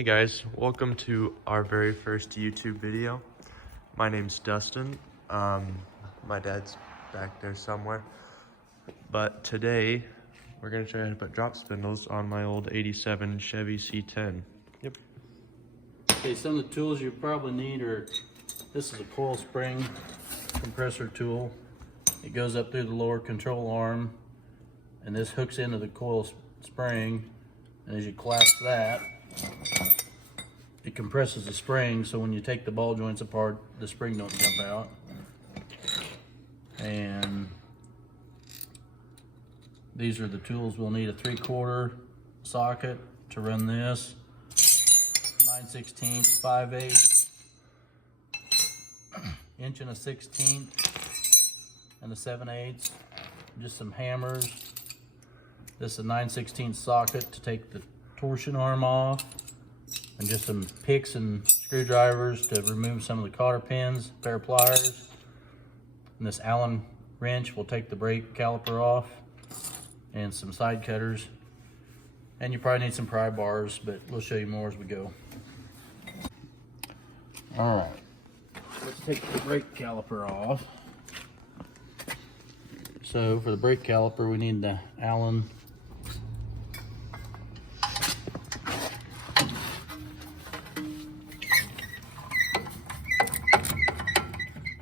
Hey guys, welcome to our very first YouTube video. My name's Dustin. My dad's back there somewhere. But today, we're gonna try to put drop spindles on my old 87 Chevy C10. Yep. Okay, some of the tools you probably need are, this is a coil spring compressor tool. It goes up through the lower control arm, and this hooks into the coil spring, and as you collapse that, it compresses the spring, so when you take the ball joints apart, the spring don't jump out. And these are the tools we'll need: a 3/4 socket to run this, 9/16, 5/8, inch and a 1/16, and a 7/8, just some hammers. This is a 9/16 socket to take the torsion arm off, and just some picks and screwdrivers to remove some of the cotter pins, a pair of pliers, and this Allen wrench will take the brake caliper off, and some side cutters. And you probably need some pry bars, but we'll show you more as we go. All right, let's take the brake caliper off. So for the brake caliper, we need the Allen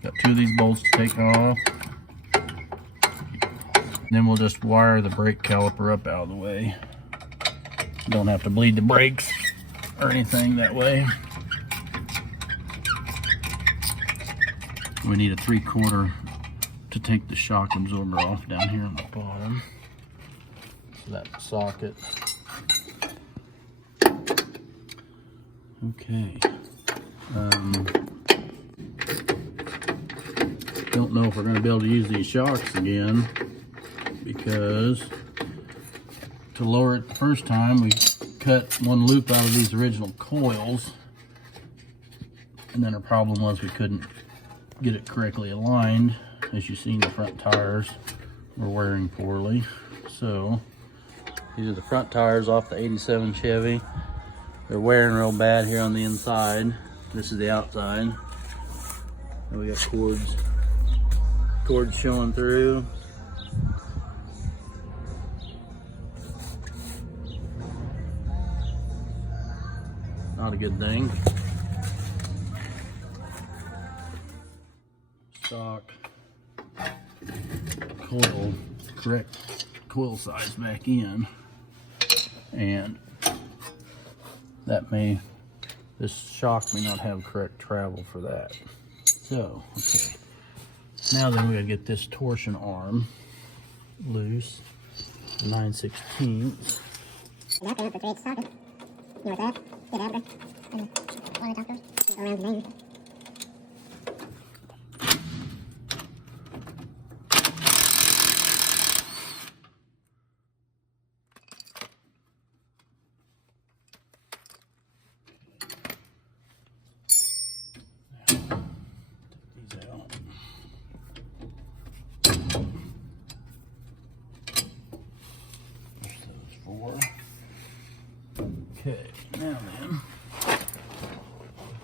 got two of these bolts to take off. Then we'll just wire the brake caliper up out of the way. Don't have to bleed the brakes or anything that way. We need a 3/4 to take the shock absorber off down here on the bottom. So that socket. Okay. Don't know if we're going to be able to use these shocks again, because to lower it the first time we cut one loop out of these original coils, and then our problem was we couldn't get it correctly aligned. As you see, the front tires were wearing poorly. So these are the front tires off the 87 Chevy. They're wearing real bad here on the inside. This is the outside. And we got cords showing through. Not a good thing. Stock coil, correct coil size back in, and this shock may not have correct travel for that. So, okay. Now then we gotta get this torsion arm loose, 9/16. You have to have the 3/8 socket. You know what that? Get out there. And wire top goes around the main. Okay, now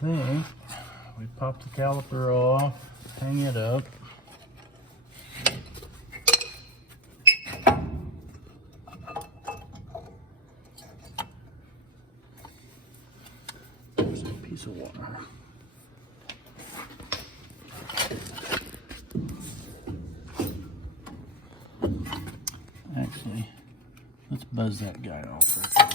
then, we pop the caliper off, hang it up. There's a piece of water. Actually, let's buzz that guy off right there.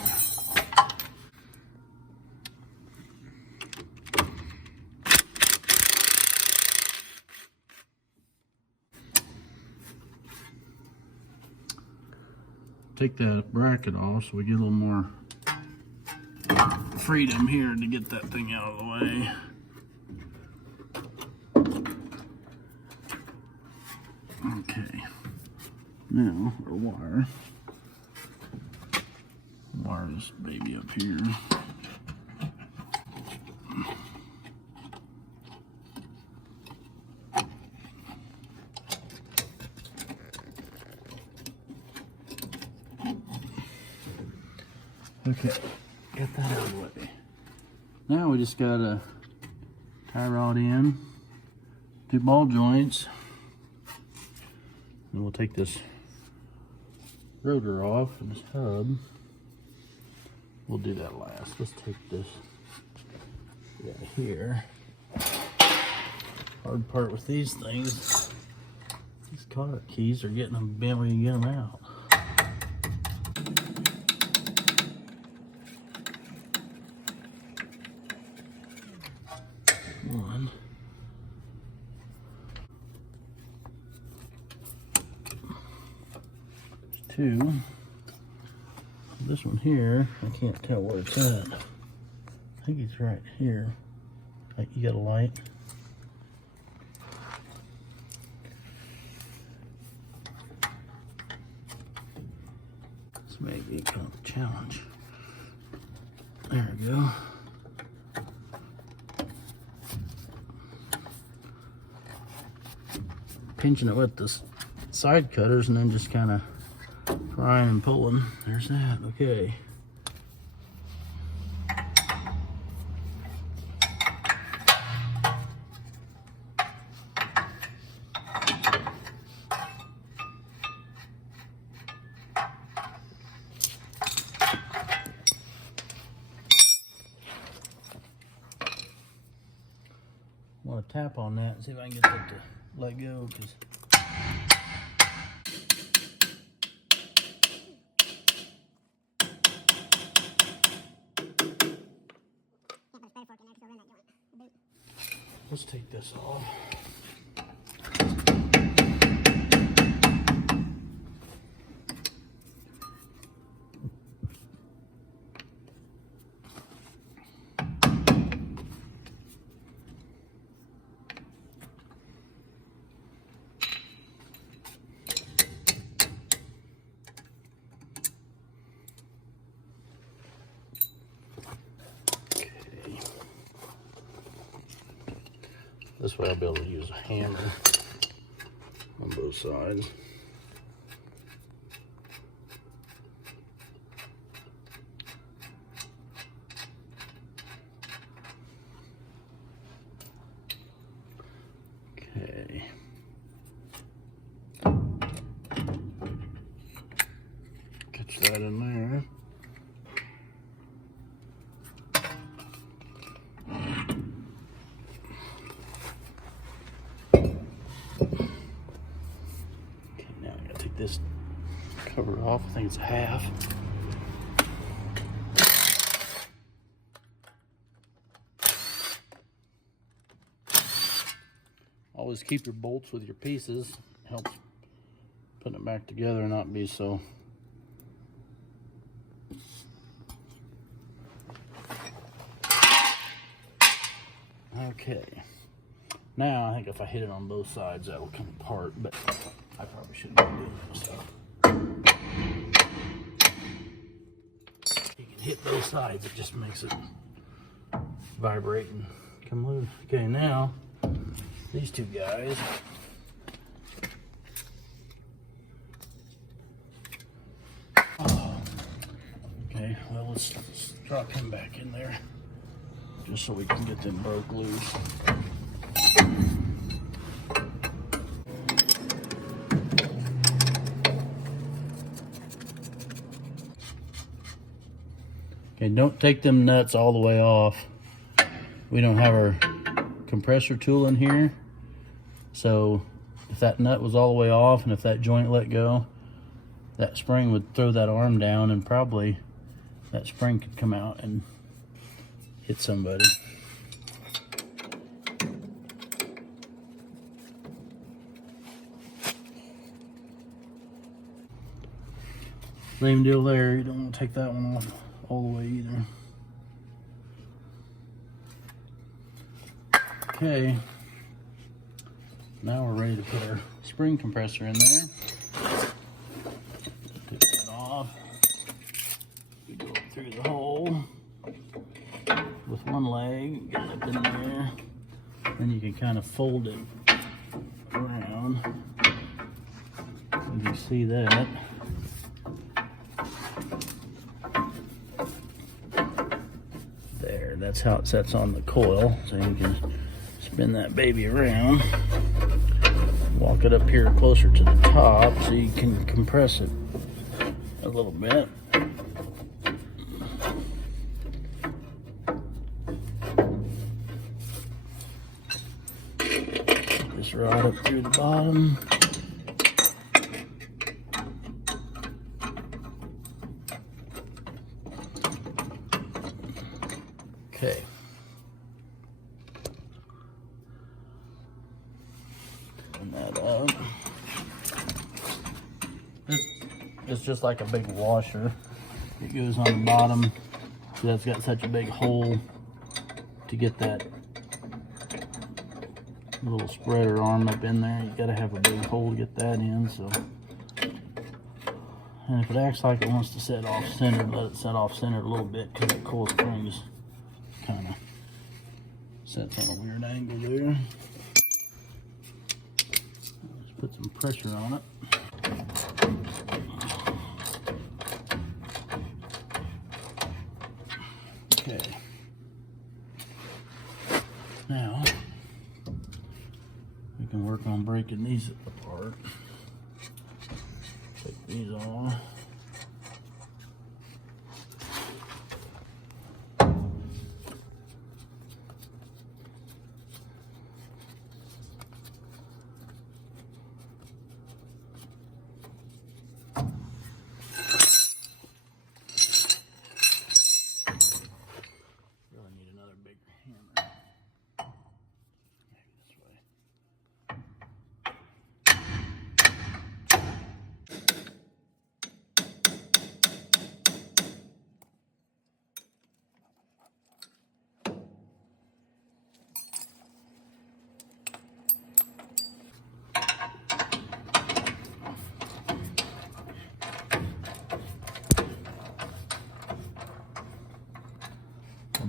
Take that bracket off so we get a little more freedom here to get that thing out of the way. Okay, now our wire this baby up here. Okay, get that out of the way. Now we just got a tie rod in, 2 ball joints, and we'll take this rotor off and this hub. We'll do that last. Let's take this out here. Hard part with these things, these collar keys are getting them bent when you get them out. One. There's 2. This one here, I can't tell where it's at. I think it's right here. Like, you got a light? This may be kind of a challenge. There we go. Pinching it with the side cutters and then just kind of prying and pulling. There's that. Okay. I want to tap on that and see if I can get that to let go, because let's take this off. This way I'll be able to use a hammer on both sides. Okay. Catch that in there. This cover off. I think it's half. Always keep your bolts with your pieces. Helps putting it back together and not be so. Okay. Now I think if I hit it on both sides, that will come apart, but I probably shouldn't be doing that stuff. You can hit both sides, it just makes it vibrate and come loose. Okay, now these 2 guys. Okay, well, let's drop him back in there just so we can get them broke loose. Okay, don't take them nuts all the way off. We don't have our compressor tool in here. So if that nut was all the way off and if that joint let go, that spring would throw that arm down and probably that spring could come out and hit somebody. Same deal there, you don't want to take that one off all the way either. Okay, now we're ready to put our spring compressor in there. Take that off. We go up through the hole with one leg, get it up in there. Then you can kind of fold it around. You can see that. that's how it sets on the coil. So you can spin that baby around. Walk it up here closer to the top so you can compress it a little bit. This rod up through the bottom. Okay. Open that up. This is just like a big washer. It goes on the bottom. So that's got such a big hole to get that little spreader arm up in there. You gotta have a big hole to get that in. So, and if it acts like it wants to set off centered, let it set off centered a little bit, because the coil spring is kind of sets on a weird angle there. Let's put some pressure on it. Okay. Now we can work on breaking these apart. Take these off.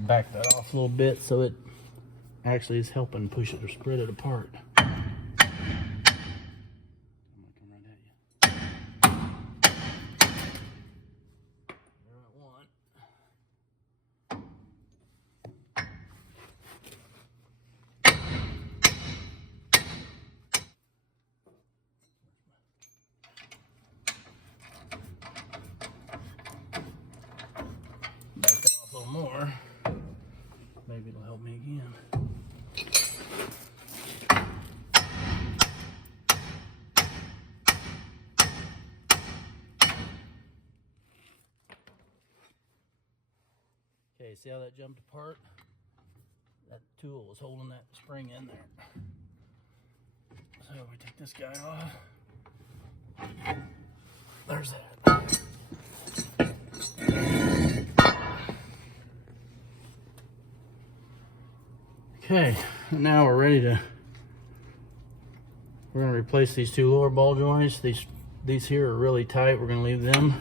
Back that off a little bit so it actually is helping push it or spread it apart. Back it off a little more. Maybe it'll help me again. Okay, see how that jumped apart? That tool was holding that spring in there. So we take this guy off. There's that. Okay, now we're ready to, we're going to replace these two lower ball joints. These here are really tight. We're going to leave them.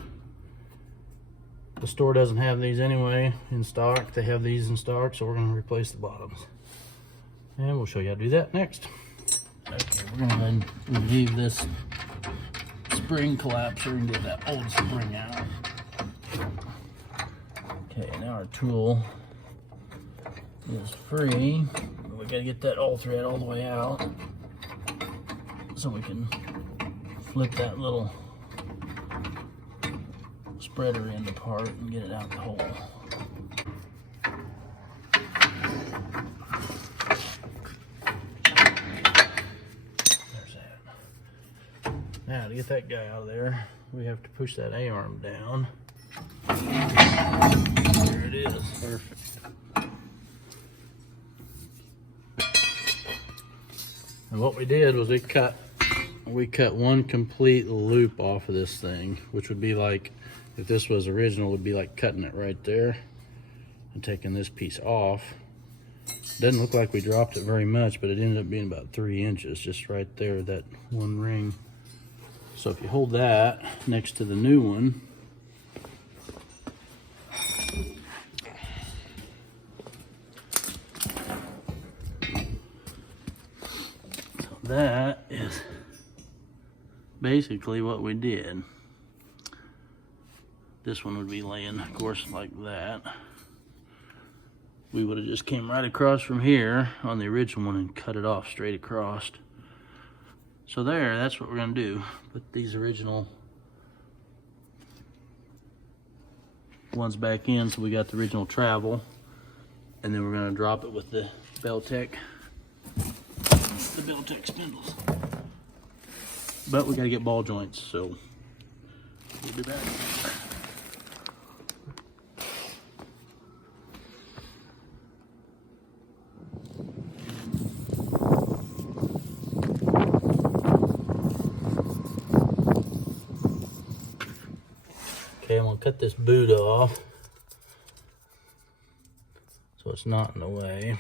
The store doesn't have these anyway in stock. They have these in stock, so we're going to replace the bottoms. And we'll show you how to do that next. Okay, we're going to then relieve this spring collapser and get that old spring out. Okay, now our tool is free. We gotta get that all thread all the way out so we can flip that little spreader end apart and get it out the hole. There's that. Now to get that guy out of there, we have to push that A-arm down. There it is. Perfect. And what we did was we cut one complete loop off of this thing, which would be like, if this was original, it would be like cutting it right there and taking this piece off. Doesn't look like we dropped it very much, but it ended up being about 3 inches, just right there, that one ring. So if you hold that next to the new one, that is basically what we did. This one would be laying, of course, like that. we would have just came right across from here on the original one and cut it off straight across. So there, that's what we're gonna do. Put these original ones back in so we got the original travel. And then we're gonna drop it with the Belltech spindles. But we gotta get ball joints, so we'll be back. Okay, I'm gonna cut this boot off so it's not in the way.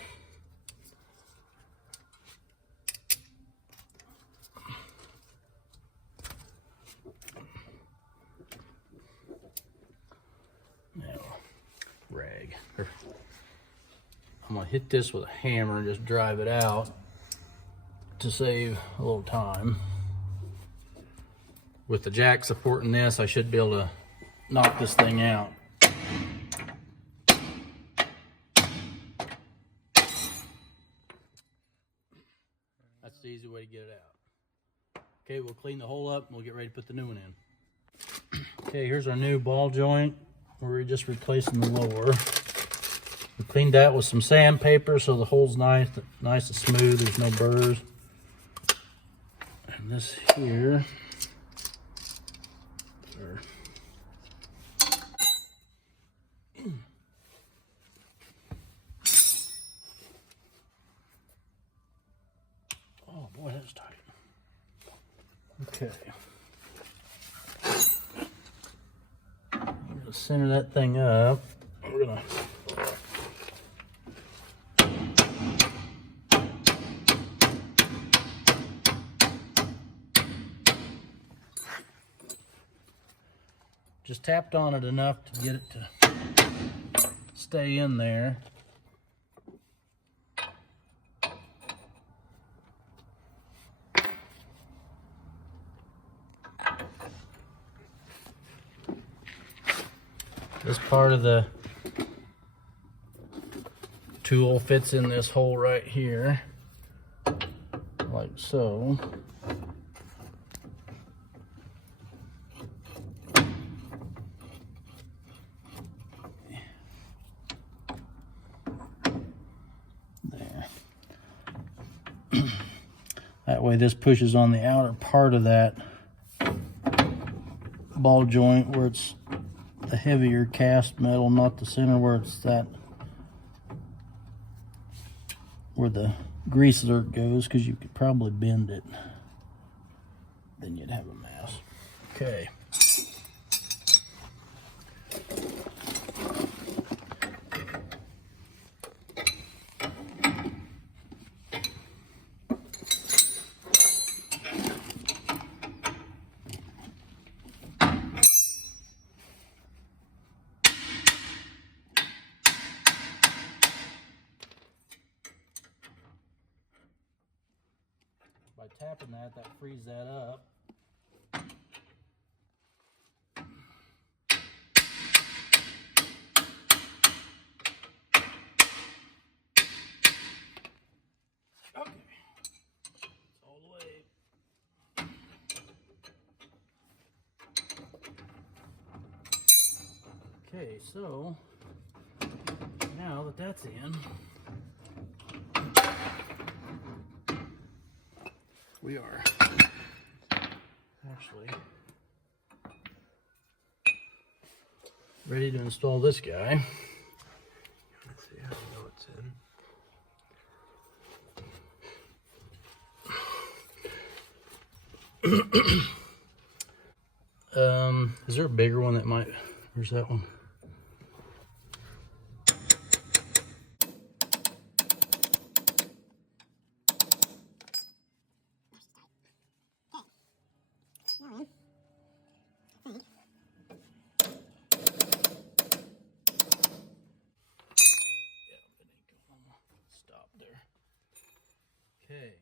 Rag. I'm gonna hit this with a hammer and just drive it out to save a little time. With the jack supporting this, I should be able to knock this thing out. That's the easy way to get it out. Okay, we'll clean the hole up and we'll get ready to put the new one in. Okay, here's our new ball joint. We're just replacing the lower. We cleaned that with some sandpaper so the hole's nice and smooth, there's no burrs. And this here, oh boy, that's tight. Okay. We're gonna center that thing up. We're gonna just tapped on it enough to get it to stay in there. This part of the tool fits in this hole right here, like so. There. That way this pushes on the outer part of that ball joint where it's the heavier cast metal, not the center where it's that, where the grease zerk goes, because you could probably bend it. Then you'd have a mess. Okay. By tapping that, that frees that up. Okay. It's all the way. Okay, so now that that's in, we are actually ready to install this guy. Let's see how you know it's in. Is there a bigger one that might, where's that one? Stop there. Okay.